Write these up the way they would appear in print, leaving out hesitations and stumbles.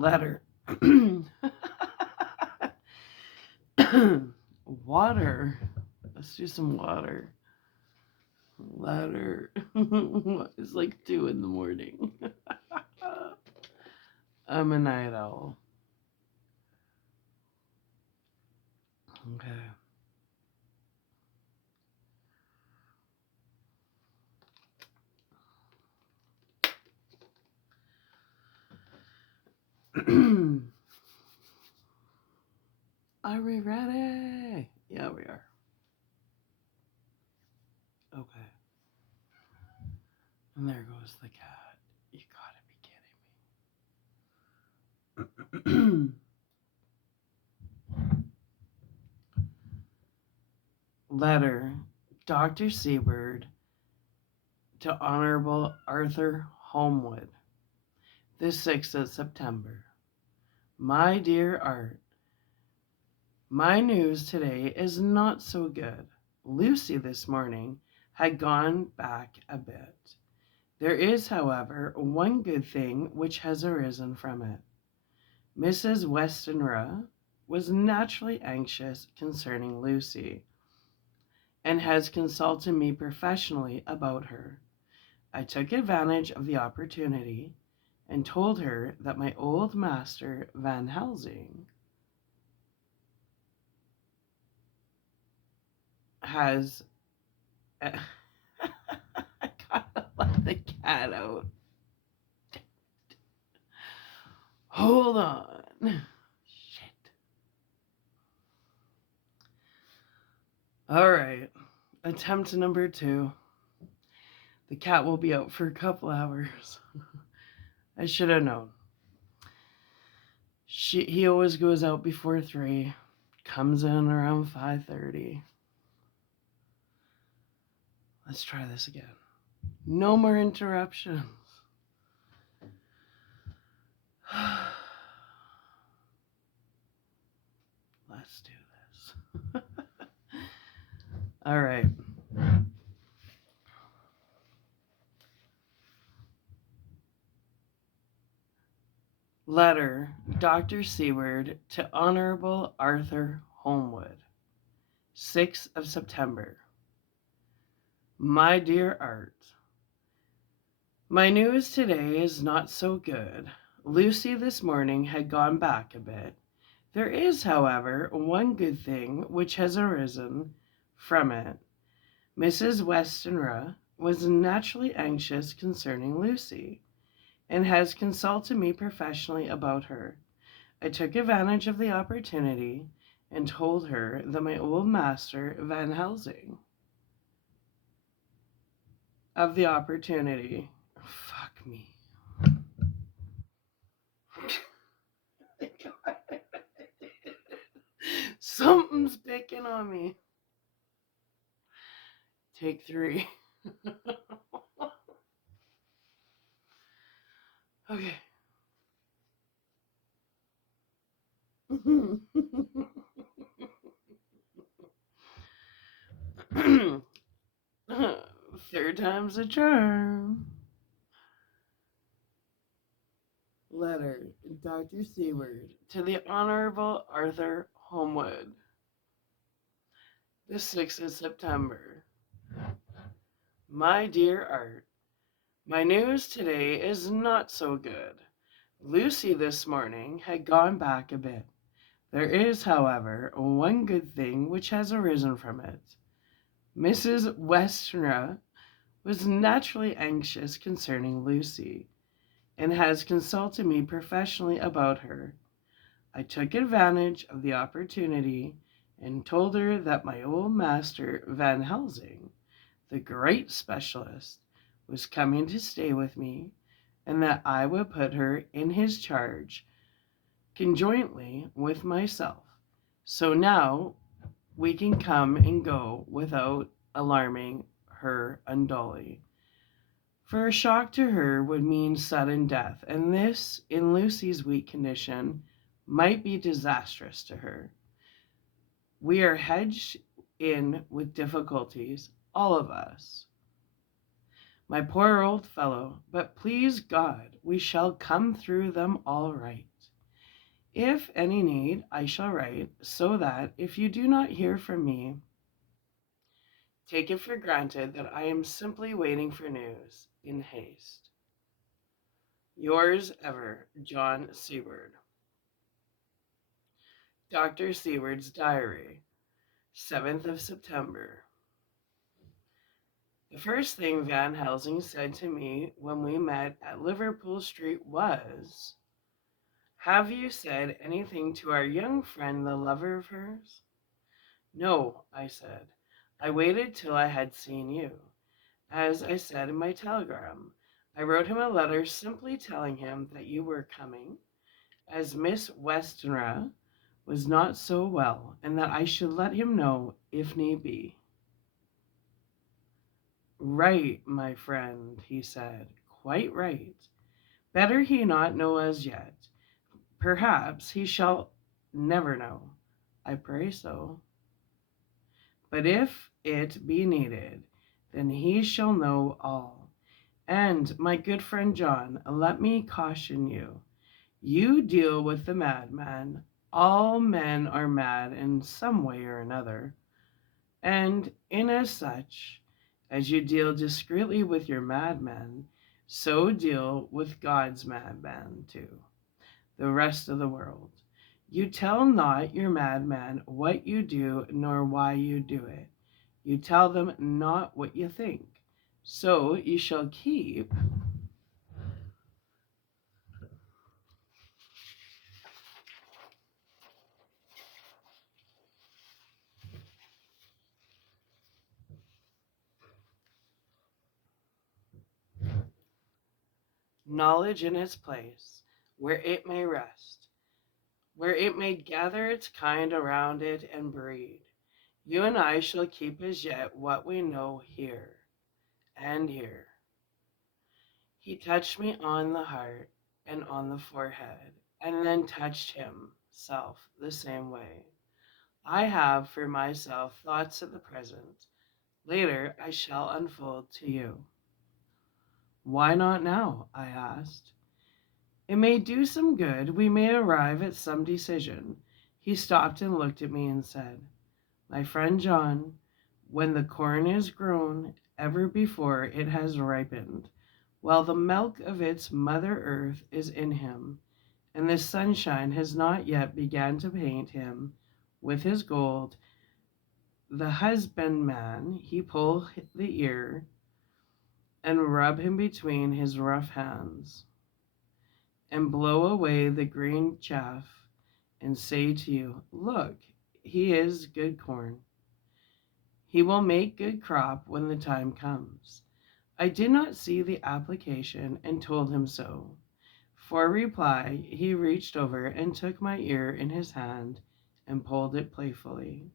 Letter. Water. Let's do some water. Letter. It's like 2 in the morning. I'm a night owl. Okay. Are we ready? Yeah, we are. Okay. And there goes the cat. You gotta be kidding me. Letter, Dr. Steward to Honorable Arthur Holmwood, the 6th of September. My dear Art, my news today is not so good. Lucy this morning had gone back a bit. There is, however, one good thing which has arisen from it. Mrs. Westenra was naturally anxious concerning Lucy, and has consulted me professionally about her. I took advantage of the opportunity and told her that my old master Van Helsing has I gotta let the cat out. Hold on. Shit. Alright. Attempt number 2. The cat will be out for a couple hours. I should have known. He always goes out before 3. Comes in around 5:30. Let's try this again. No more interruptions. Let's do this. All right. Letter, Dr. Steward to Honorable Arthur Holmwood, 6th of September. My dear Art, my news today is not so good. Lucy this morning had gone back a bit. There is, however, one good thing which has arisen from it. Mrs. Westenra was naturally anxious concerning Lucy, and has consulted me professionally about her. I took advantage of the opportunity and told her that my old master Van Helsing of the opportunity. Fuck me. Something's picking on me. Take 3. Okay. Third time's a charm. Letter, Dr. Steward to the Honorable Arthur Holmwood, the 6th of September. My dear Art, my news today is not so good. Lucy this morning had gone back a bit. There is, however, one good thing which has arisen from it. Mrs. Westenra was naturally anxious concerning Lucy, and has consulted me professionally about her. I took advantage of the opportunity and told her that my old master Van Helsing, the great specialist, was coming to stay with me, and that I would put her in his charge conjointly with myself. So now we can come and go without alarming her unduly. For a shock to her would mean sudden death, and this, in Lucy's weak condition, might be disastrous to her. We are hedged in with difficulties, all of us. My poor old fellow, but please God, we shall come through them all right. If any need, I shall write, so that if you do not hear from me, take it for granted that I am simply waiting for news in haste. Yours ever, John Steward. Dr. Seward's Diary, 7th of September. The first thing Van Helsing said to me when we met at Liverpool Street was, "Have you said anything to our young friend, the lover of hers?" "No," I said. "I waited till I had seen you. As I said in my telegram, I wrote him a letter simply telling him that you were coming, as Miss Westenra was not so well, and that I should let him know if need be." "Right, my friend," he said, "quite right. Better he not know as yet. Perhaps he shall never know. I pray so. But if it be needed, then he shall know all. And, my good friend John, let me caution you. You deal with the madman. All men are mad in some way or another. And in as such, as you deal discreetly with your madman, so deal with God's madman too, the rest of the world. You tell not your madman what you do nor why you do it. You tell them not what you think. So you shall keep knowledge in its place, where it may rest, where it may gather its kind around it and breed. You and I shall keep as yet what we know here and here. He touched me on the heart and on the forehead, and then touched himself the same way. I have for myself thoughts at the present. Later I shall unfold to you. Why not now? I asked. It may do some good. We may arrive at some decision. He stopped and looked at me and said, "My friend John, when the corn is grown, ever before it has ripened, while the milk of its mother earth is in him, and the sunshine has not yet begun to paint him with his gold, the husbandman he pull the ear and rub him between his rough hands, and blow away the green chaff, and say to you, 'Look, he is good corn. He will make good crop when the time comes.' I did not see the application and told him so. For reply, he reached over and took my ear in his hand and pulled it playfully,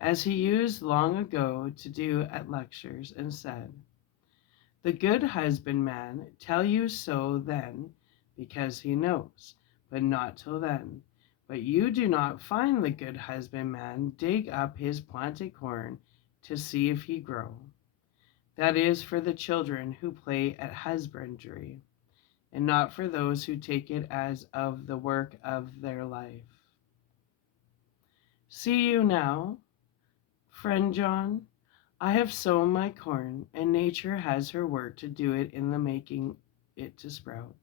as he used long ago to do at lectures, and said, 'The good husbandman tell you so then, because he knows, but not till then. But you do not find the good husbandman dig up his planted corn to see if he grow. That is for the children who play at husbandry, and not for those who take it as of the work of their life.' See you now, friend John, I have sown my corn, and nature has her work to do it in the making it to sprout.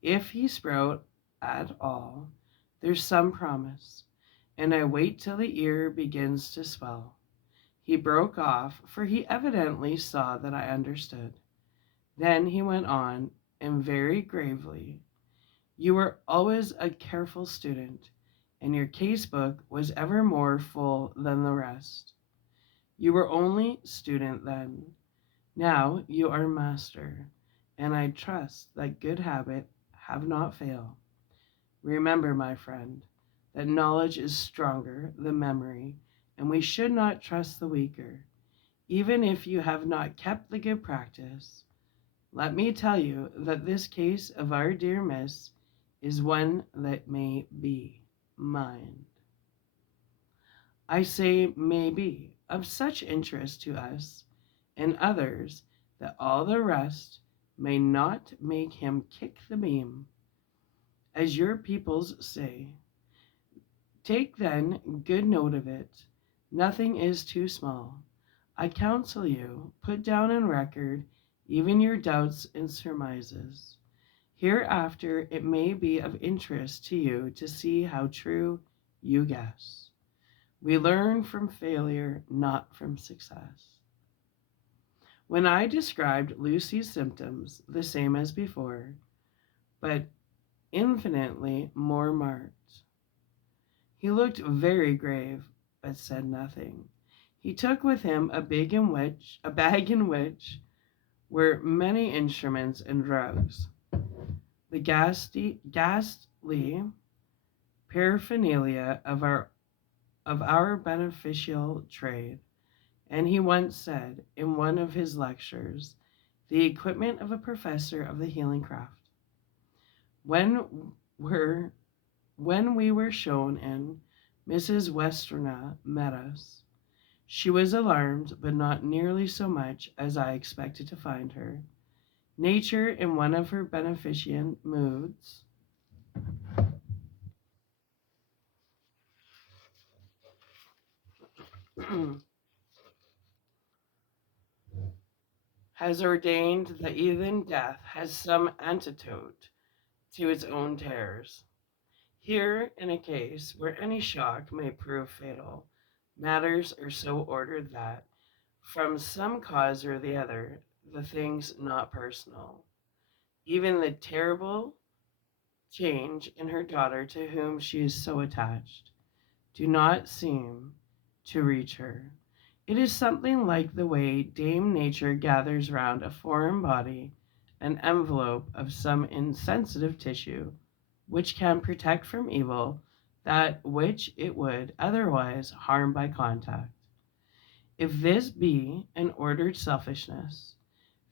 If he sprout at all, there's some promise, and I wait till the ear begins to swell." He broke off, for he evidently saw that I understood. Then he went on, and very gravely, "You were always a careful student, and your case book was ever more full than the rest. You were only student then. Now you are master, and I trust that good habit have not failed. Remember, my friend, that knowledge is stronger than memory, and we should not trust the weaker, even if you have not kept the good practice. Let me tell you that this case of our dear Miss is one that may be mine. I say may be, of such interest to us and others that all the rest may not make him kick the beam. as your peoples say. Take then good note of it. Nothing is too small. I counsel you, put down on record even your doubts and surmises. Hereafter it may be of interest to you to see how true you guess. We learn from failure, not from success. When I described Lucy's symptoms, the same as before, but infinitely more marked, he looked very grave, but said nothing. He took with him a bag in which were many instruments and drugs, the ghastly paraphernalia of our beneficial trade. And he once said in one of his lectures, the equipment of a professor of the healing craft. When were when we were shown in, Mrs. Westerna met us. She was alarmed, but not nearly so much as I expected to find her. Nature, in one of her beneficent moods, has ordained that even death has some antidote to its own terrors. Here, in a case where any shock may prove fatal, matters are so ordered that, from some cause or the other, the thing's not personal. Even the terrible change in her daughter, to whom she is so attached, do not seem to reach her. It is something like the way Dame Nature gathers round a foreign body an envelope of some insensitive tissue which can protect from evil that which it would otherwise harm by contact. If this be an ordered selfishness,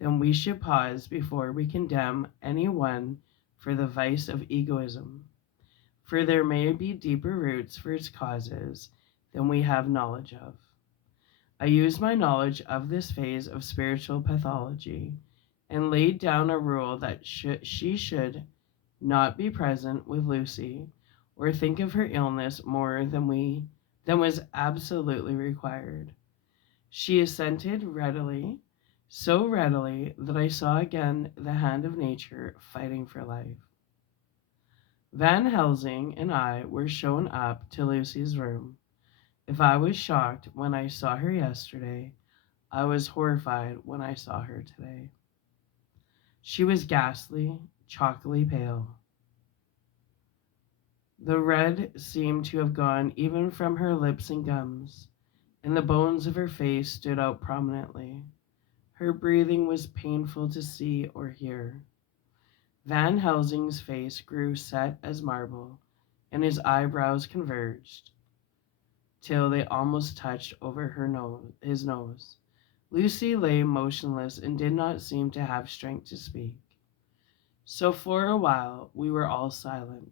then we should pause before we condemn any one for the vice of egoism, for there may be deeper roots for its causes than we have knowledge of. I used my knowledge of this phase of spiritual pathology and laid down a rule that she should not be present with Lucy or think of her illness more than was absolutely required. She assented readily, so readily that I saw again the hand of nature fighting for life. Van Helsing and I were shown up to Lucy's room. If I was shocked when I saw her yesterday, I was horrified when I saw her today. She was ghastly, chalkily pale. The red seemed to have gone even from her lips and gums, and the bones of her face stood out prominently. Her breathing was painful to see or hear. Van Helsing's face grew set as marble, and his eyebrows converged till they almost touched over his nose. Lucy lay motionless and did not seem to have strength to speak. So for a while we were all silent.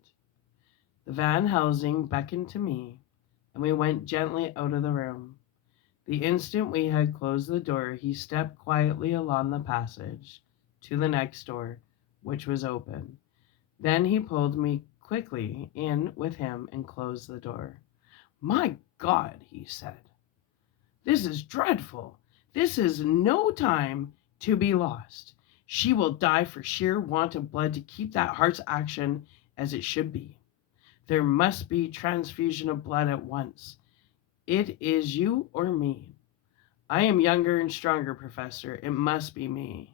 The Van Helsing beckoned to me, and we went gently out of the room. The instant we had closed the door, he stepped quietly along the passage to the next door, which was open. Then he pulled me quickly in with him and closed the door. "My God," he said, "this is dreadful. This is no time to be lost. She will die for sheer want of blood to keep that heart's action as it should be. There must be transfusion of blood at once. It is you or me. I am younger and stronger, Professor. It must be me."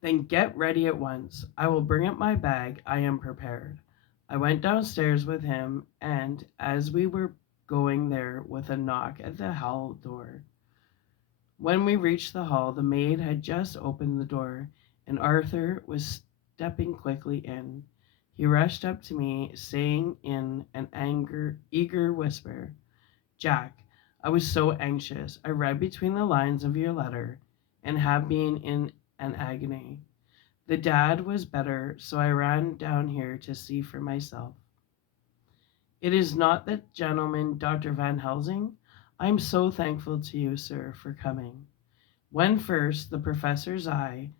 "Then get ready at once. I will bring up my bag. I am prepared." I went downstairs with him, and as we were going there with a knock at the hall door. When we reached the hall, the maid had just opened the door, and Arthur was stepping quickly in. He rushed up to me, saying in an eager whisper, "Jack, I was so anxious. I read between the lines of your letter and have been in an agony. The dad was better, so I ran down here to see for myself." "It is not that gentleman, Dr. Van Helsing? I am so thankful to you, sir, for coming." When first the professor's eye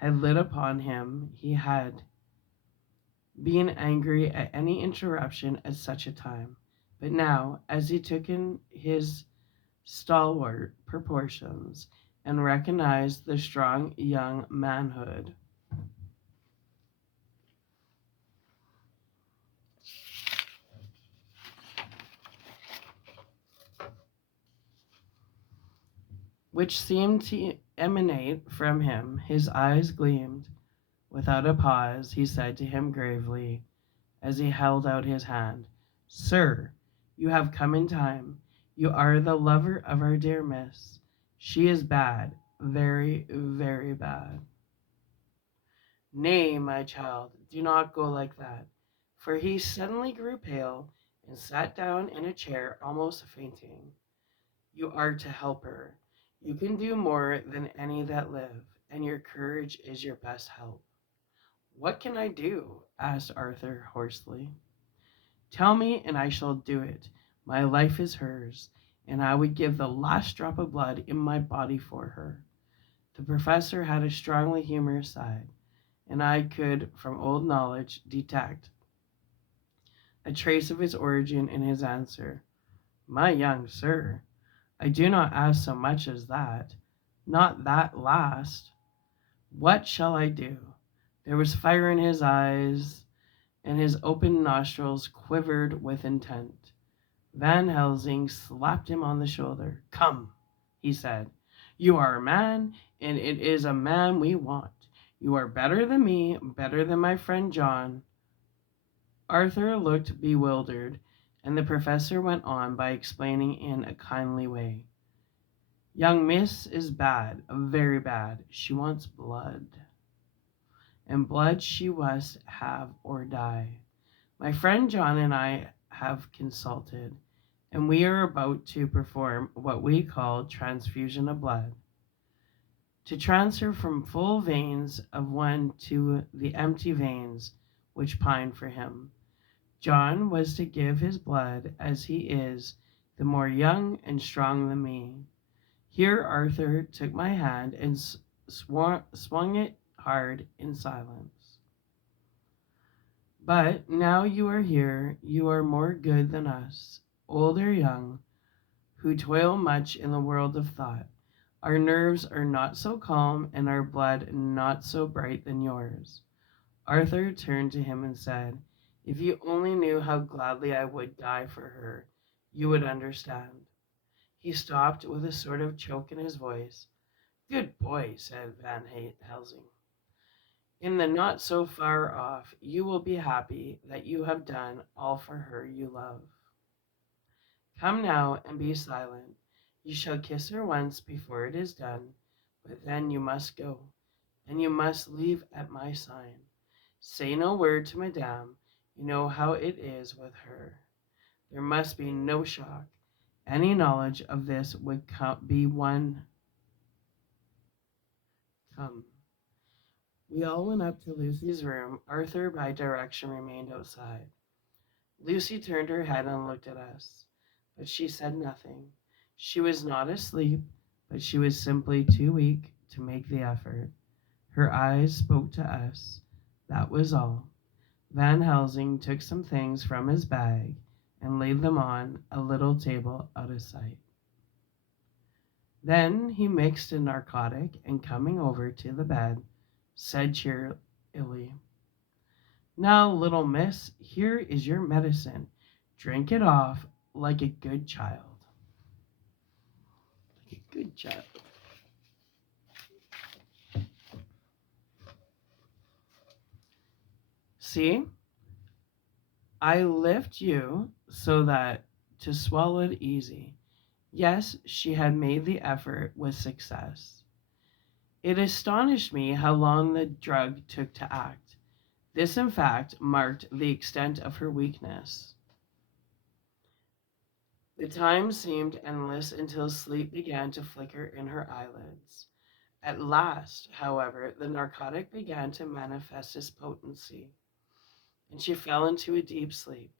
had lit upon him. He had been angry at any interruption at such a time. But now, as he took in his stalwart proportions and recognized the strong young manhood which seemed to emanate from him, his eyes gleamed. Without a pause, he said to him gravely, as he held out his hand, "Sir, you have come in time. You are the lover of our dear miss. She is bad, very, very bad." "Nay, my child, do not go like that." For he suddenly grew pale and sat down in a chair, almost fainting. "You are to help her. You can do more than any that live, and your courage is your best help." "What can I do?" asked Arthur hoarsely. "Tell me, and I shall do it. My life is hers, and I would give the last drop of blood in my body for her." The professor had a strongly humorous side, and I could, from old knowledge, detect a trace of his origin in his answer. "My young sir, I do not ask so much as that. Not that last. What shall I do?" There was fire in his eyes, and his open nostrils quivered with intent. Van Helsing slapped him on the shoulder. "Come," he said. "You are a man, and it is a man we want. You are better than me, better than my friend John." Arthur looked bewildered, and the professor went on by explaining in a kindly way. "Young miss is bad, very bad. She wants blood, and blood she must have or die. My friend John and I have consulted, and we are about to perform what we call transfusion of blood, to transfer from full veins of one to the empty veins which pine for him. John was to give his blood as he is the more young and strong than me." Here Arthur took my hand and swung it hard in silence. "But now you are here, you are more good than us, old or young, who toil much in the world of thought. Our nerves are not so calm and our blood not so bright than yours." Arthur turned to him and said, "If you only knew how gladly I would die for her, you would understand." He stopped with a sort of choke in his voice. "Good boy," said Van Helsing. "In the not so far off, you will be happy that you have done all for her you love. Come now and be silent. You shall kiss her once before it is done, but then you must go, and you must leave at my sign. Say no word to Madame. You know how it is with her. There must be no shock. Any knowledge of this would be one. Come." We all went up to Lucy's room. Arthur, by direction, remained outside. Lucy turned her head and looked at us, but she said nothing. She was not asleep, but she was simply too weak to make the effort. Her eyes spoke to us. That was all. Van Helsing took some things from his bag and laid them on a little table out of sight. Then he mixed a narcotic and, coming over to the bed, said cheerily, "Now, little miss, here is your medicine. Drink it off like a good child." Like a good child. "See, I lift you so that to swallow it easy." Yes, she had made the effort with success. It astonished me how long the drug took to act. This, in fact, marked the extent of her weakness. The time seemed endless until sleep began to flicker in her eyelids. At last, however, the narcotic began to manifest its potency, and she fell into a deep sleep.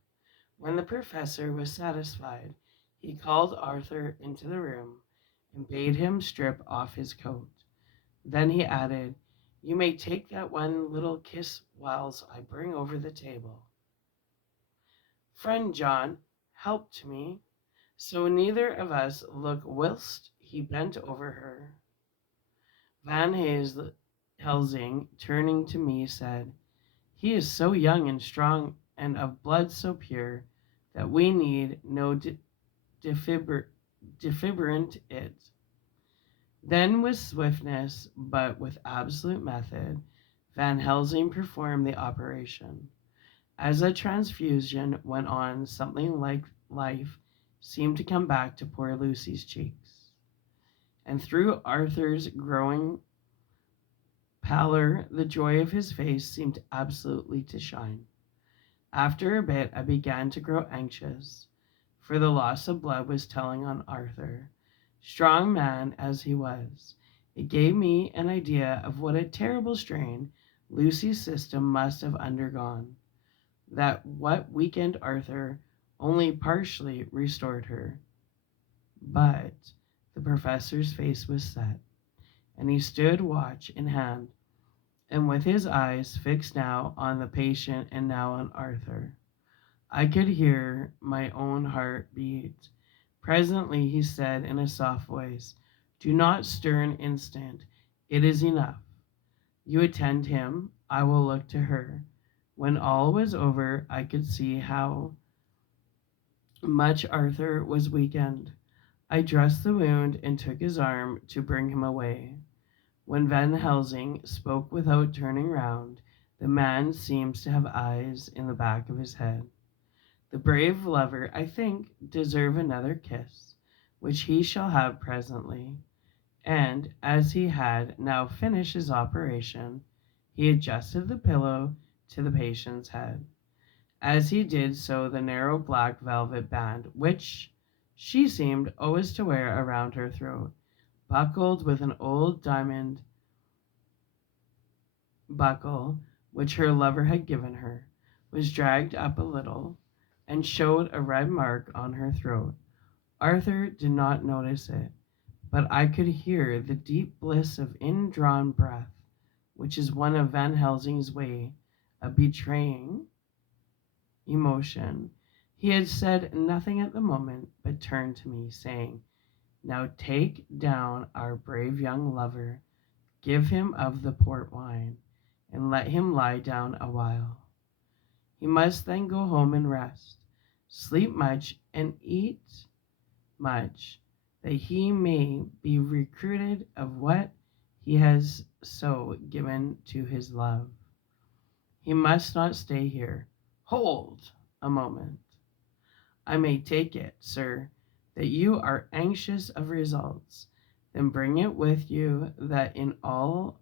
When the professor was satisfied, he called Arthur into the room and bade him strip off his coat. Then he added, You may take that one little kiss whiles I bring over the table. Friend John helped me, so neither of us looked whilst he bent over her. Van Helsing, turning to me, said, "He is so young and strong, and of blood so pure, that we need no defibrant it." Then, with swiftness, but with absolute method, Van Helsing performed the operation. As the transfusion went on, something like life seemed to come back to poor Lucy's cheeks, and through Arthur's growing pallor, the joy of his face seemed absolutely to shine. After a bit, I began to grow anxious, for the loss of blood was telling on Arthur. Strong man as he was, it gave me an idea of what a terrible strain Lucy's system must have undergone, that what weakened Arthur only partially restored her. But the professor's face was set, and he stood watch in hand, and with his eyes fixed now on the patient and now on Arthur. I could hear my own heart beat. Presently he said in a soft voice, "Do not stir an instant. It is enough. You attend him. I will look to her." When all was over, I could see how much Arthur was weakened. I dressed the wound and took his arm to bring him away. When Van Helsing spoke without turning round, the man seems to have eyes in the back of his head. The brave lover, I think, deserve another kiss, which he shall have presently. And as he had now finished his operation, he adjusted the pillow to the patient's head. As he did so, the narrow black velvet band, which she seemed always to wear around her throat, buckled with an old diamond buckle which her lover had given her, was dragged up a little, and showed a red mark on her throat. Arthur did not notice it, but I could hear the deep bliss of indrawn breath, which is one of Van Helsing's way of betraying emotion. He had said nothing at the moment, but turned to me, saying, "Now take down our brave young lover, give him of the port wine, and let him lie down a while. He must then go home and rest, sleep much, and eat much, that he may be recruited of what he has so given to his love. He must not stay here. Hold a moment. I may take it, sir, that you are anxious of results. Then bring it with you that in all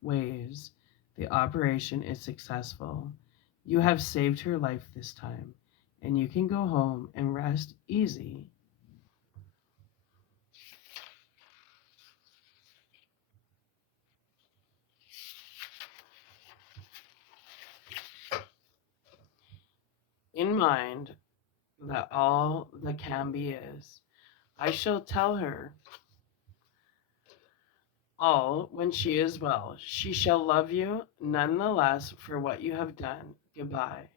ways the operation is successful. You have saved her life this time, and you can go home and rest easy." In mind that all that can be is, I shall tell her all when she is well. She shall love you none the less for what you have done. Goodbye.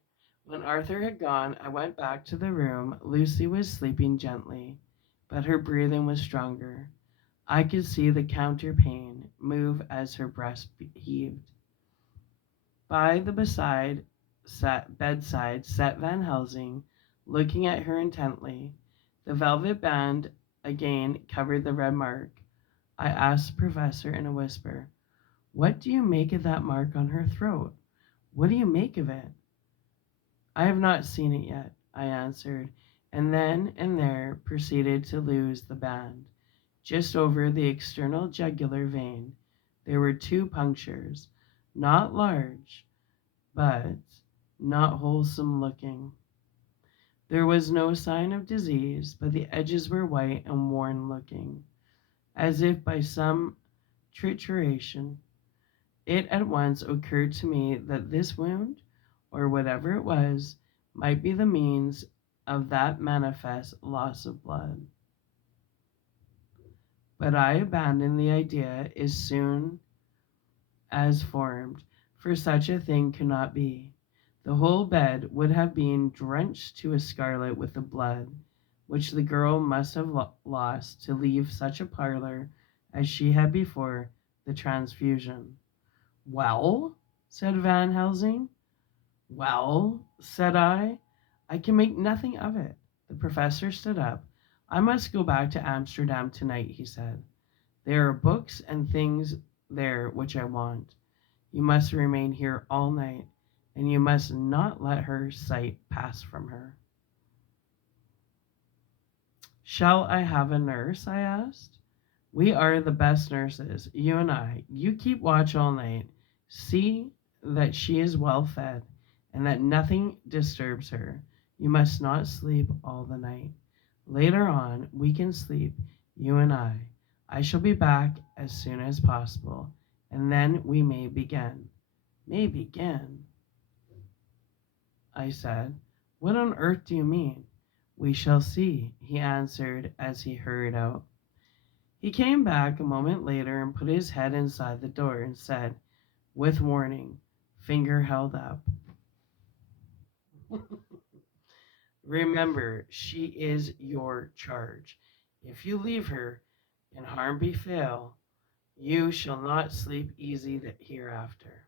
When Arthur had gone, I went back to the room. Lucy was sleeping gently, but her breathing was stronger. I could see the counterpane move as her breast heaved. By the bedside sat Van Helsing, looking at her intently. The velvet band again covered the red mark. I asked the professor in a whisper, "What do you make of that mark on her throat? What do you make of it?" "I have not seen it yet," I answered, and then and there proceeded to loose the band. Just over the external jugular vein there were two punctures, not large, but not wholesome looking. There was no sign of disease, but the edges were white and worn looking, as if by some trituration. It at once occurred to me that this wound, or whatever it was, might be the means of that manifest loss of blood. But I abandoned the idea as soon as formed, for such a thing could not be. The whole bed would have been drenched to a scarlet with the blood which the girl must have lost to leave such a parlor as she had before the transfusion. Well, said Van Helsing. Well, said I can make nothing of it. The professor stood up. I must go back to Amsterdam tonight, he said. There are books and things there which I want. You must remain here all night, and you must not let her sight pass from her. Shall I have a nurse? I asked. We are the best nurses, you and I. You keep watch all night. See that she is well fed, and that nothing disturbs her. You must not sleep all the night. Later on, we can sleep, you and I. I shall be back as soon as possible, and then we may begin. May begin, I said. What on earth do you mean? We shall see, he answered as he hurried out. He came back a moment later and put his head inside the door and said, with warning, finger held up, remember, she is your charge. If you leave her, and harm befall, you shall not sleep easy hereafter.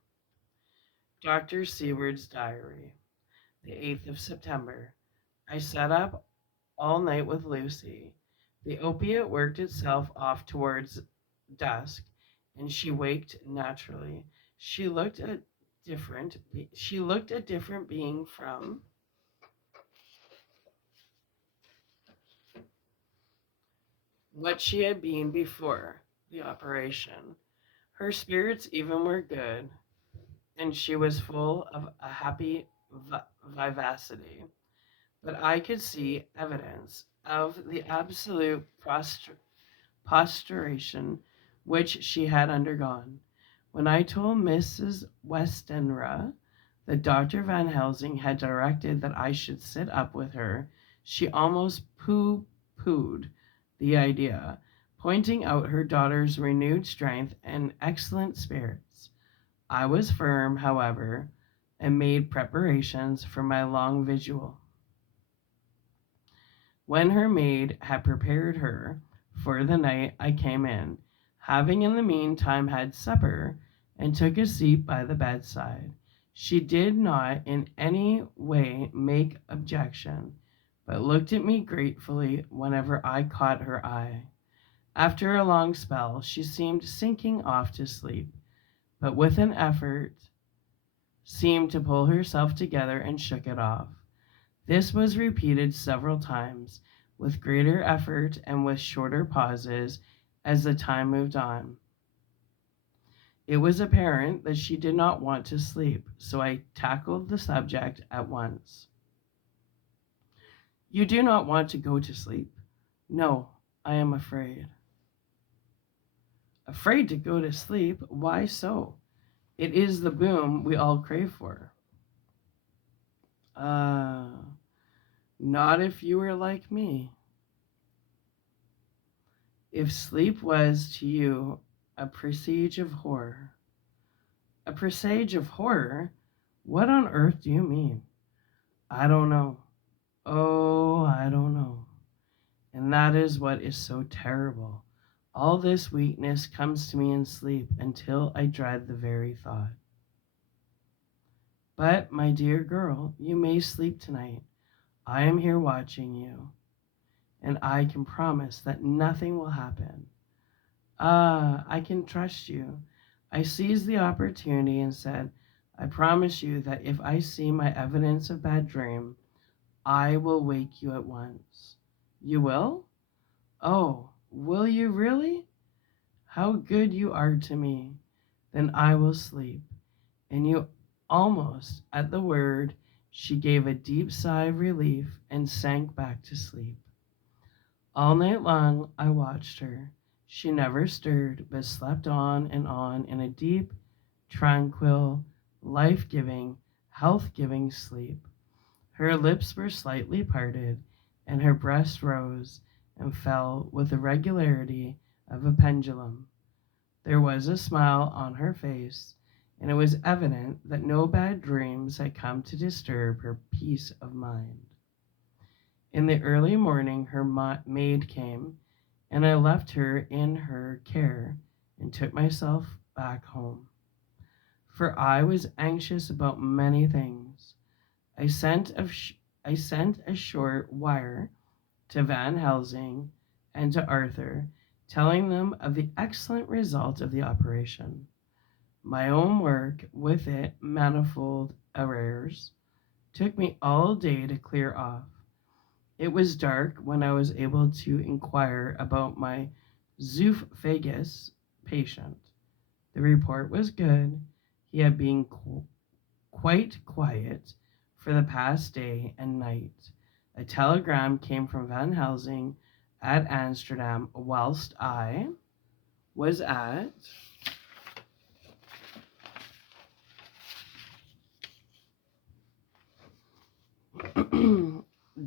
Dr. Seward's Diary, the 8th of September. I sat up all night with Lucy. The opiate worked itself off towards dusk, and she waked naturally. She looked a different being from what she had been before the operation. Her spirits even were good, and she was full of a happy vivacity. But I could see evidence of the absolute prostration which she had undergone. When I told Mrs. Westenra that Dr. Van Helsing had directed that I should sit up with her, she almost pooh-poohed the idea, pointing out her daughter's renewed strength and excellent spirits. I was firm, however, and made preparations for my long vigil. When her maid had prepared her for the night, I came in, having in the meantime had supper, and took a seat by the bedside. She did not in any way make objection, but looked at me gratefully whenever I caught her eye. After a long spell, she seemed sinking off to sleep, but with an effort seemed to pull herself together and shook it off. This was repeated several times, with greater effort and with shorter pauses as the time moved on. It was apparent that she did not want to sleep, so I tackled the subject at once. You do not want to go to sleep? No, I am afraid. Afraid to go to sleep? Why so? It is the boon we all crave for. Not if you were like me. If sleep was to you a presage of horror. A presage of horror? What on earth do you mean? I don't know. Oh, I don't know. And that is what is so terrible. All this weakness comes to me in sleep until I dread the very thought. But, my dear girl, you may sleep tonight. I am here watching you, and I can promise that nothing will happen. I can trust you. I seized the opportunity and said, I promise you that if I see my evidence of bad dream, I will wake you at once. You will? Oh, will you really? How good you are to me. Then I will sleep. And you almost, at the word, she gave a deep sigh of relief and sank back to sleep. All night long I watched her. She never stirred, but slept on in a deep, tranquil, life-giving, health-giving sleep. Her lips were slightly parted, and her breast rose and fell with the regularity of a pendulum. There was a smile on her face, and it was evident that no bad dreams had come to disturb her peace of mind. In the early morning, her maid came, and I left her in her care and took myself back home. For I was anxious about many things. I sent a, I sent a short wire to Van Helsing and to Arthur, telling them of the excellent result of the operation. My own work, with it manifold errors, took me all day to clear off. It was dark when I was able to inquire about my zoophagus patient. The report was good. He had been quite quiet for the past day and night. A telegram came from Van Helsing at Amsterdam whilst I was at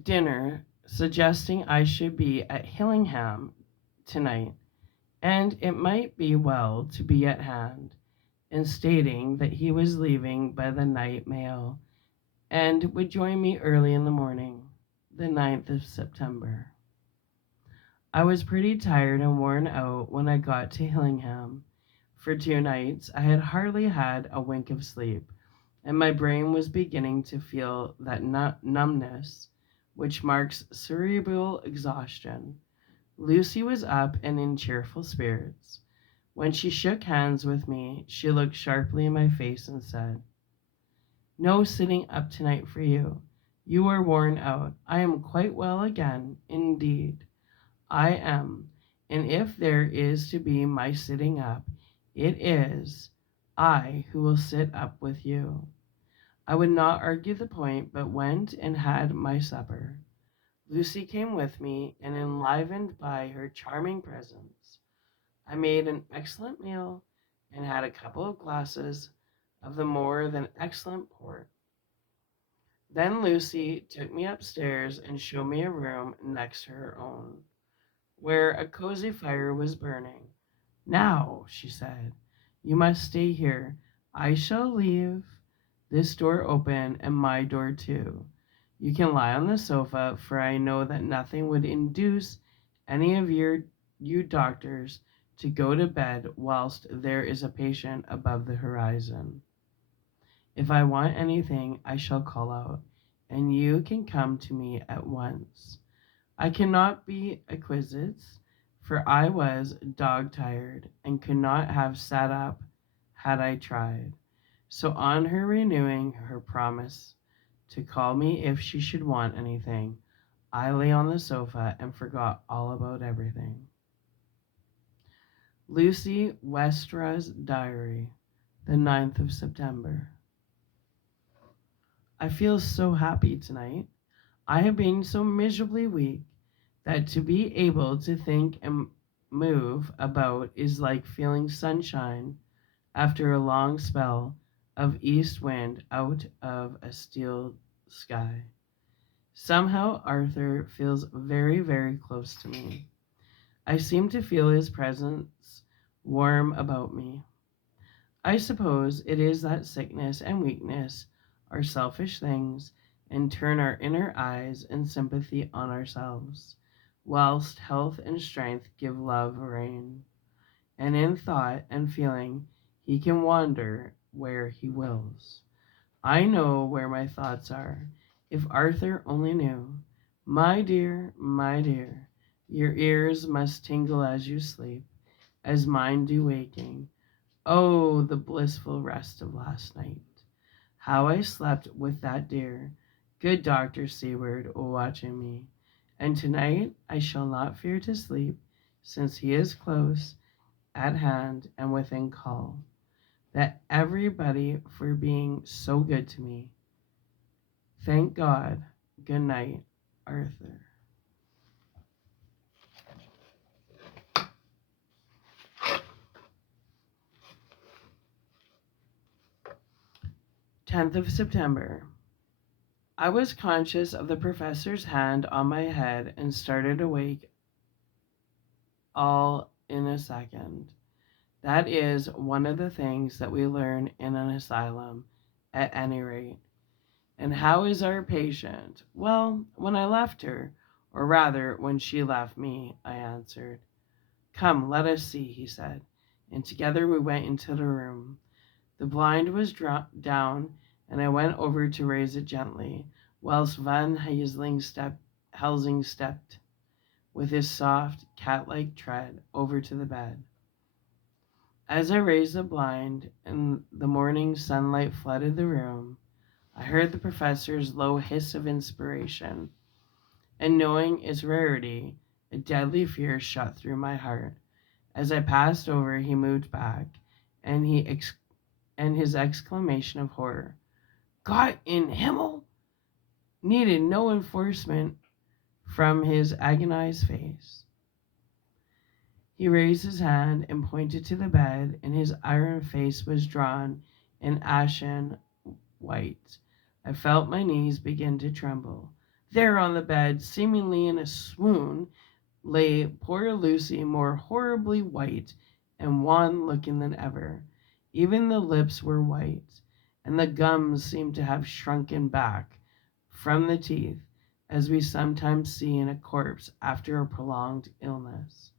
dinner, suggesting I should be at Hillingham tonight, and it might be well to be at hand, and stating that he was leaving by the night mail and would join me early in the morning, the 9th of September. I was pretty tired and worn out when I got to Hillingham. For 2 nights I had hardly had a wink of sleep, and my brain was beginning to feel that numbness which marks cerebral exhaustion. Lucy was up and in cheerful spirits. When she shook hands with me, she looked sharply in my face and said, "No sitting up tonight for you. You are worn out. I am quite well again, indeed. I am, and if there is to be my sitting up, it is I who will sit up with you." I would not argue the point, but went and had my supper. Lucy came with me, and enlivened by her charming presence, I made an excellent meal and had a couple of glasses of the more than excellent port. Then Lucy took me upstairs and showed me a room next to her own, where a cozy fire was burning. "Now," she said, "you must stay here. I shall leave this door open and my door too. You can lie on the sofa, for I know that nothing would induce any of you doctors to go to bed whilst there is a patient above the horizon. If I want anything, I shall call out, and you can come to me at once. I cannot be exquisite, for I was dog-tired, and could not have sat up had I tried." So on her renewing her promise to call me if she should want anything, I lay on the sofa and forgot all about everything. Lucy Westra's Diary, the 9th of September. I feel so happy tonight. I have been so miserably weak that to be able to think and move about is like feeling sunshine after a long spell of east wind out of a steel sky. Somehow Arthur feels very, very close to me. I seem to feel his presence warm about me. I suppose it is that sickness and weakness are selfish things and turn our inner eyes and sympathy on ourselves, whilst health and strength give love rein, and in thought and feeling he can wander where he wills. I know where my thoughts are. If Arthur only knew. My dear, your ears must tingle as you sleep, as mine do waking. Oh, the blissful rest of last night. How I slept with that dear, good Dr. Steward watching me. And tonight I shall not fear to sleep, since he is close at hand and within call. That everybody for being so good to me. Thank God. Good night, Arthur. 10th of September. I was conscious of the professor's hand on my head and started awake all in a second. That is one of the things that we learn in an asylum, at any rate. And how is our patient? Well, when I left her, or rather, when she left me, I answered. Come, let us see, he said, and together we went into the room. The blind was down, and I went over to raise it gently, whilst Helsing stepped, with his soft, cat-like tread, over to the bed. As I raised the blind, and the morning sunlight flooded the room, I heard the professor's low hiss of inspiration, and knowing its rarity, a deadly fear shot through my heart. As I passed over, he moved back, and his exclamation of horror, "God in Himmel!" needed no enforcement from his agonized face. He raised his hand and pointed to the bed, and his iron face was drawn in ashen white. I felt my knees begin to tremble. There on the bed, seemingly in a swoon, lay poor Lucy, more horribly white and wan-looking than ever. Even the lips were white, and the gums seemed to have shrunken back from the teeth, as we sometimes see in a corpse after a prolonged illness.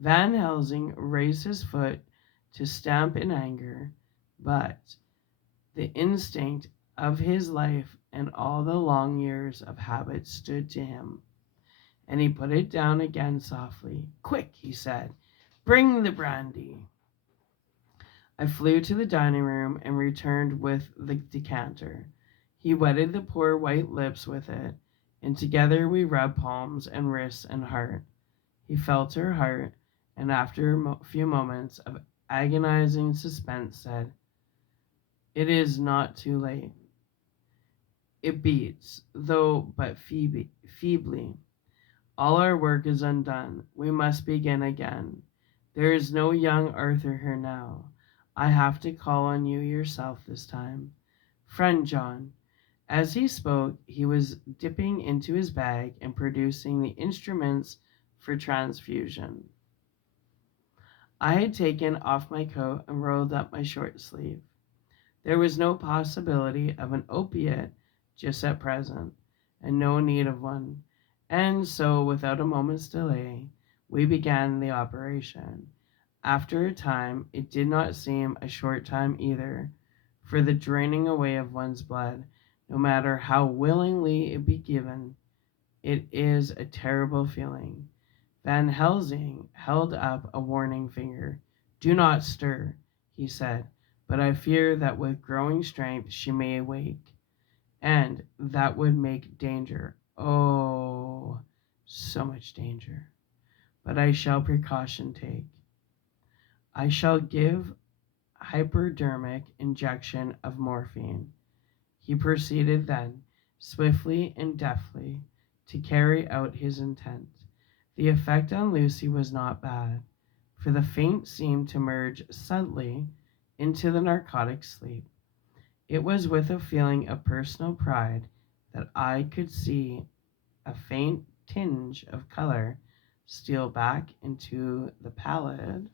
Van Helsing raised his foot to stamp in anger, but the instinct of his life and all the long years of habit stood to him, and he put it down again softly. Quick, he said, bring the brandy. I flew to the dining room and returned with the decanter. He wetted the poor white lips with it, and together we rubbed palms and wrists and heart. He felt her heart, and after a few moments of agonizing suspense said, It is not too late. It beats, though but feebly. All our work is undone. We must begin again. There is no young Arthur here now. I have to call on you yourself this time. Friend John. As he spoke, he was dipping into his bag and producing the instruments for transfusion. I had taken off my coat and rolled up my short sleeve. There was no possibility of an opiate just at present, and no need of one. And so, without a moment's delay, we began the operation. After a time, it did not seem a short time either, for the draining away of one's blood, no matter how willingly it be given, it is a terrible feeling. Van Helsing held up a warning finger. Do not stir, he said, but I fear that with growing strength she may awake, and that would make danger. Oh, so much danger. But I shall precaution take. I shall give hypodermic injection of morphine. He proceeded then, swiftly and deftly, to carry out his intent. The effect on Lucy was not bad, for the faint seemed to merge subtly into the narcotic sleep. It was with a feeling of personal pride that I could see a faint tinge of color steal back into the pallid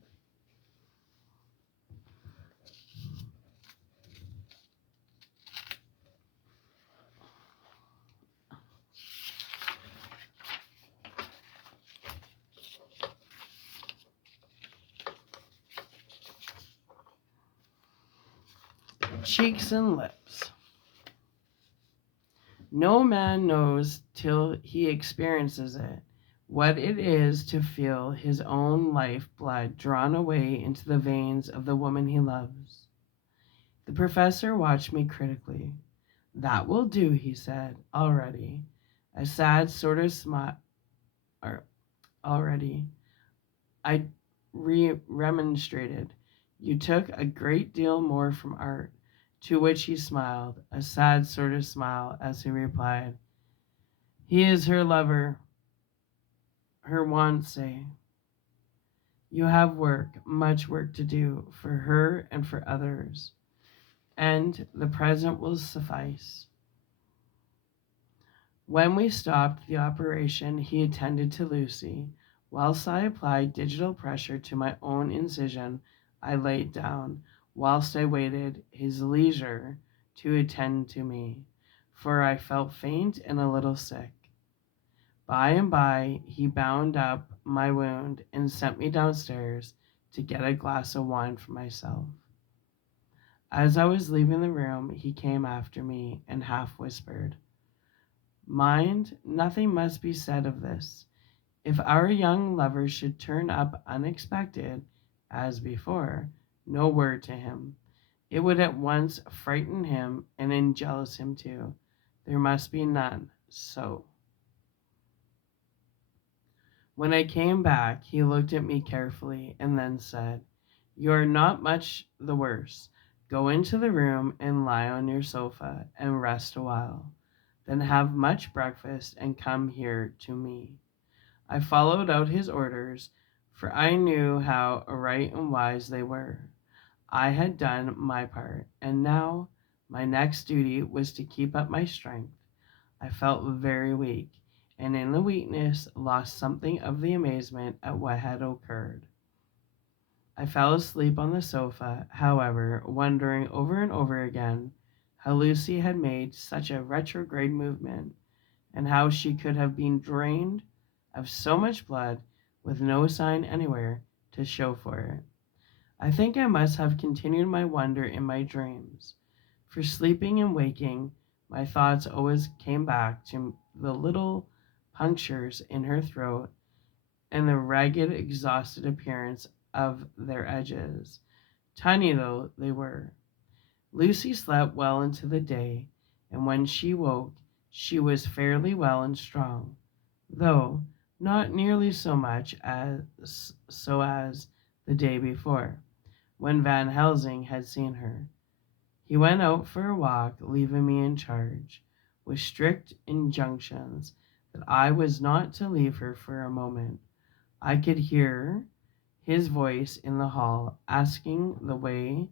cheeks and lips. No man knows till he experiences it what it is to feel his own life blood drawn away into the veins of the woman he loves. The professor watched me critically. That will do, he said, already. A sad sort of smile. Already. I remonstrated. You took a great deal more from art. To which he smiled, a sad sort of smile, as he replied, He is her lover, her fiancé. You have work, much work to do, for her and for others, and the present will suffice. When we stopped the operation, he attended to Lucy, Whilst I applied digital pressure to my own incision, I laid down, whilst I waited his leisure to attend to me, for I felt faint and a little sick. By and by he bound up my wound and sent me downstairs to get a glass of wine for myself. As I was leaving the room, he came after me and half whispered, "Mind, nothing must be said of this. If our young lover should turn up unexpected, as before, no word to him. It would at once frighten him and enjealous him too. There must be none. So." When I came back, he looked at me carefully and then said, "You are not much the worse. Go into the room and lie on your sofa and rest a while. Then have much breakfast and come here to me." I followed out his orders, for I knew how right and wise they were. I had done my part, and now my next duty was to keep up my strength. I felt very weak, and in the weakness lost something of the amazement at what had occurred. I fell asleep on the sofa, however, wondering over and over again how Lucy had made such a retrograde movement, and how she could have been drained of so much blood with no sign anywhere to show for it. I think I must have continued my wonder in my dreams, for sleeping and waking, my thoughts always came back to the little punctures in her throat and the ragged, exhausted appearance of their edges, tiny though they were. Lucy slept well into the day, and when she woke, she was fairly well and strong, though not nearly so much as the day before, when Van Helsing had seen her. He went out for a walk, leaving me in charge, with strict injunctions that I was not to leave her for a moment. I could hear his voice in the hall asking the way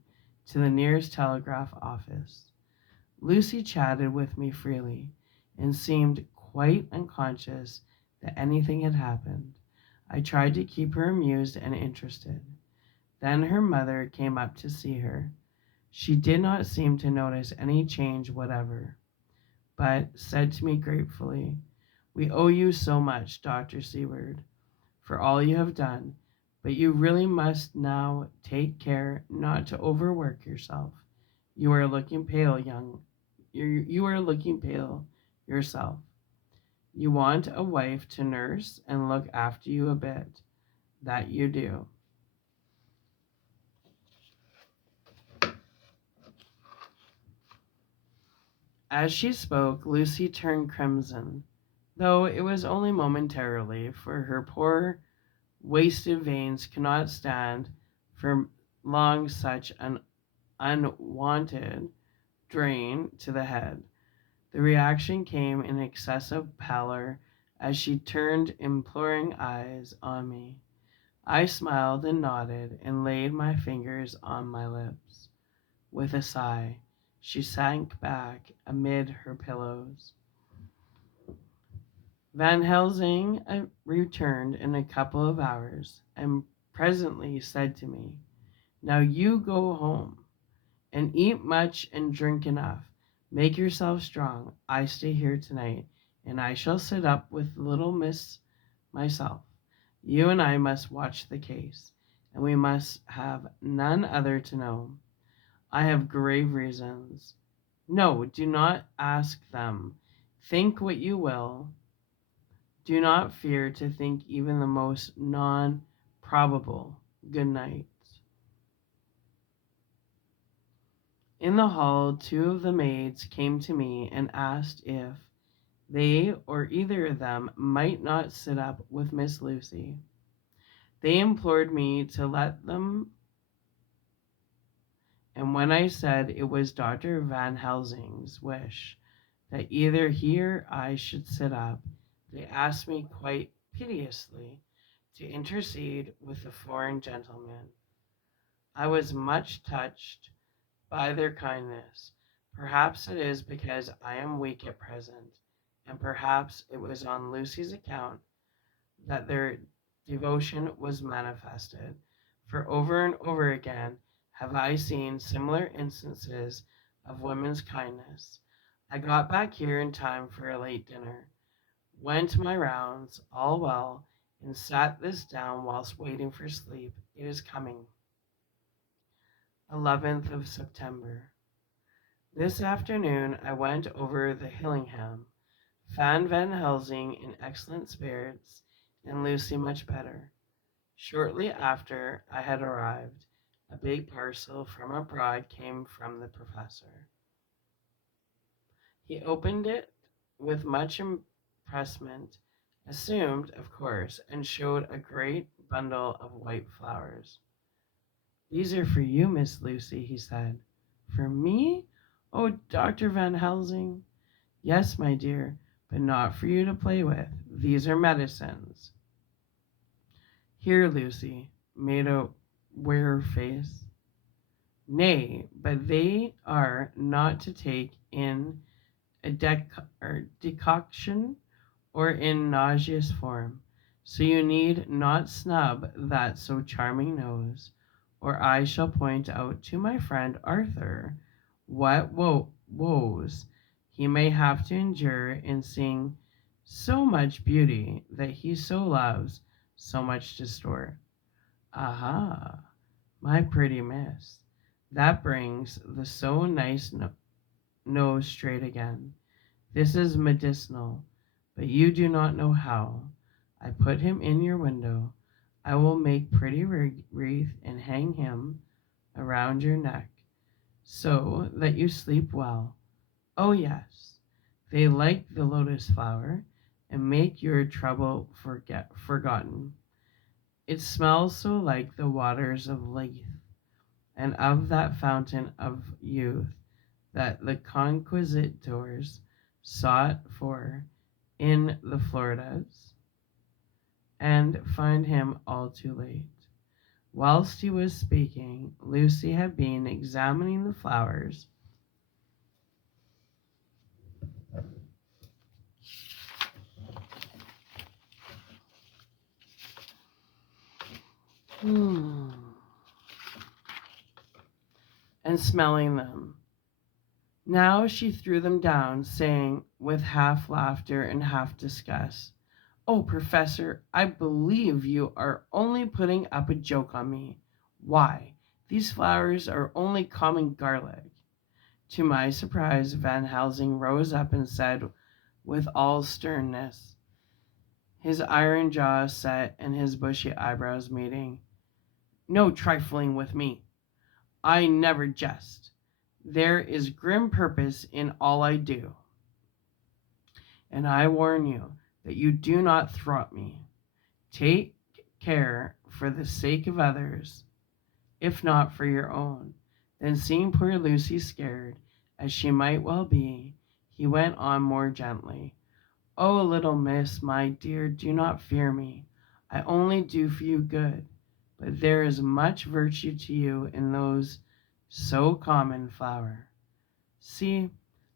to the nearest telegraph office. Lucy chatted with me freely and seemed quite unconscious that anything had happened. I tried to keep her amused and interested. Then her mother came up to see her. She did not seem to notice any change whatever, but said to me gratefully, "We owe you so much, Dr. Steward, for all you have done, but you really must now take care not to overwork yourself. You are looking pale, you are looking pale yourself. You want a wife to nurse and look after you a bit. That you do." As she spoke, Lucy turned crimson, though it was only momentarily, for her poor wasted veins cannot stand for long such an unwonted drain to the head. The reaction came in excessive pallor as she turned imploring eyes on me. I smiled and nodded and laid my fingers on my lips. With a sigh, she sank back amid her pillows. Van Helsing returned in a couple of hours and presently said to me, "Now you go home and eat much and drink enough. Make yourself strong. I stay here tonight, and I shall sit up with little miss myself. You and I must watch the case, and we must have none other to know. I have grave reasons." "No, do not ask them. Think what you will. Do not fear to think even the most non-probable. Good night." In the hall, two of the maids came to me and asked if they or either of them might not sit up with Miss Lucy. They implored me to let them, and when I said it was Dr. Van Helsing's wish that either he or I should sit up, they asked me quite piteously to intercede with the foreign gentleman. I was much touched by their kindness. Perhaps it is because I am weak at present, and perhaps it was on Lucy's account that their devotion was manifested, for over and over again have I seen similar instances of women's kindness. I got back here in time for a late dinner, went my rounds, all well, and sat this down whilst waiting for sleep. It is coming. 11th of September. This afternoon I went over the Hillingham, found Van Helsing in excellent spirits, and Lucy much better. Shortly after I had arrived, a big parcel from abroad came from the professor. He opened it with much impressment, assumed, of course, and showed a great bundle of white flowers. "These are for you, Miss Lucy," he said. "For me? Oh, Dr. Van Helsing." "Yes, my dear, but not for you to play with. These are medicines." "Here, Lucy," made a weary face. "Nay, but they are not to take in a decoction or in nauseous form, so you need not snub that so charming nose, or I shall point out to my friend Arthur what woes he may have to endure in seeing so much beauty that he so loves so much to store. Aha, my pretty miss, that brings the so nice nose straight again. This is medicinal, but you do not know how. I put him in your window. I will make pretty wreath and hang him around your neck, so that you sleep well. Oh yes, they like the lotus flower, and make your trouble forgotten. It smells so like the waters of Lethe, and of that fountain of youth that the conquistadors sought for in the Floridas, and find him all too late. Whilst he was speaking, Lucy had been examining the flowers and smelling them. Now she threw them down, saying, with half laughter and half disgust, "Oh, Professor, I believe you are only putting up a joke on me. Why, these flowers are only common garlic." To my surprise, Van Helsing rose up and said with all sternness, his iron jaw set and his bushy eyebrows meeting, "No trifling with me. I never jest. There is grim purpose in all I do, and I warn you that you do not thwart me. Take care for the sake of others, if not for your own." Then seeing poor Lucy scared, as she might well be, he went on more gently. "Oh, little miss, my dear, do not fear me. I only do for you good, but there is much virtue to you in those so common flower. See,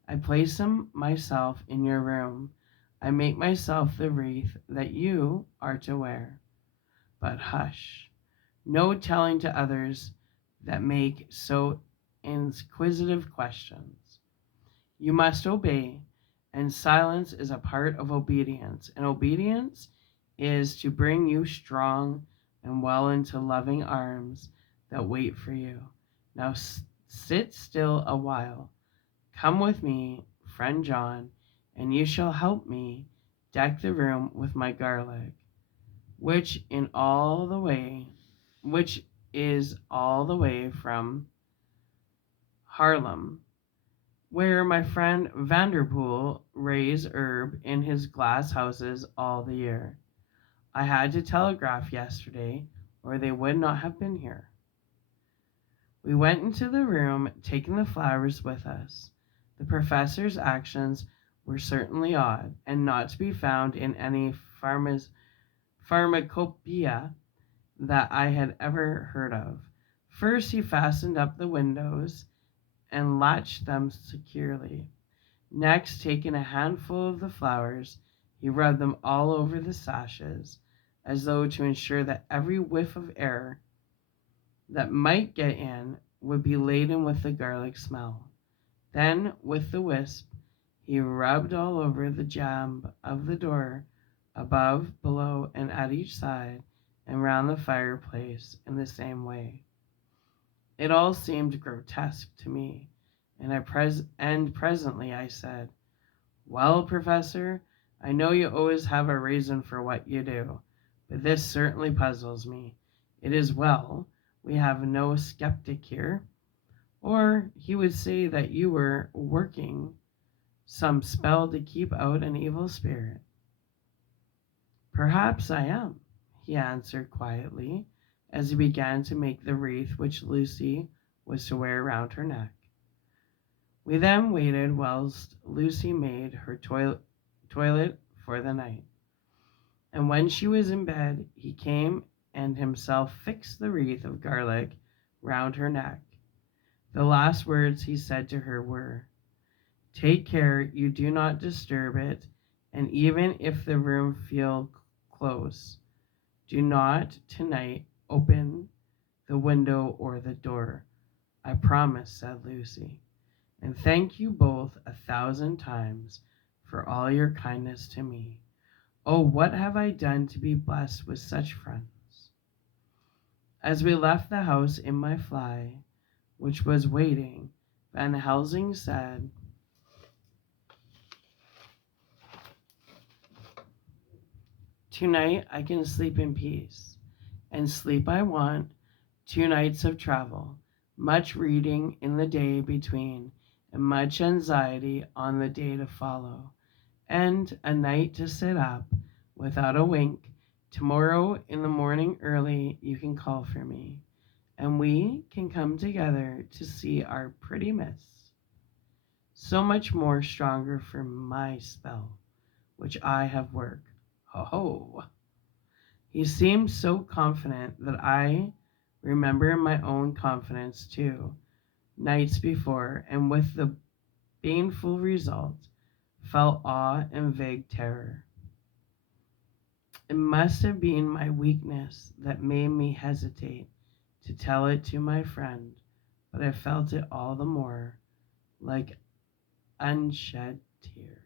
I place them myself in your room. I make myself the wreath that you are to wear. But hush, no telling to others that make so inquisitive questions. You must obey, and silence is a part of obedience, and obedience is to bring you strong and well into loving arms that wait for you. Now sit still a while. Come with me, friend John, and you shall help me deck the room with my garlic, which is all the way from Haarlem, where my friend Vanderpool raised herb in his glass houses all the year. I had to telegraph yesterday, or they would not have been here." We went into the room, taking the flowers with us. The professor's actions were certainly odd, and not to be found in any pharmacopoeia that I had ever heard of. First he fastened up the windows and latched them securely. Next, taking a handful of the flowers, he rubbed them all over the sashes. as though to ensure that every whiff of air that might get in would be laden with the garlic smell. Then, with the wisp, he rubbed all over the jamb of the door, above, below, and at each side, and round the fireplace in the same way. It all seemed grotesque to me, and presently I said, "Well, Professor, I know you always have a reason for what you do, but this certainly puzzles me. It is well we have no skeptic here, or he would say that you were working some spell to keep out an evil spirit." "Perhaps I am," he answered quietly, as he began to make the wreath which Lucy was to wear round her neck. We then waited whilst Lucy made her toilet for the night, and when she was in bed, he came and himself fixed the wreath of garlic round her neck. The last words he said to her were, "Take care you do not disturb it, and even if the room feel close, do not tonight open the window or the door." "I promise," said Lucy. "And thank you both 1,000 times for all your kindness to me. Oh, what have I done to be blessed with such friends?" As we left the house in my fly, which was waiting, Van Helsing said, "Tonight I can sleep in peace, and sleep I want, 2 nights of travel, much reading in the day between, and much anxiety on the day to follow, and a night to sit up without a wink. Tomorrow in the morning early you can call for me, and we can come together to see our pretty miss. So much more stronger for my spell, which I have worked. Ho ho!" He seemed so confident that I remember my own confidence too, nights before, and with the baneful result, felt awe and vague terror. It must have been my weakness that made me hesitate to tell it to my friend, but I felt it all the more, like unshed tears.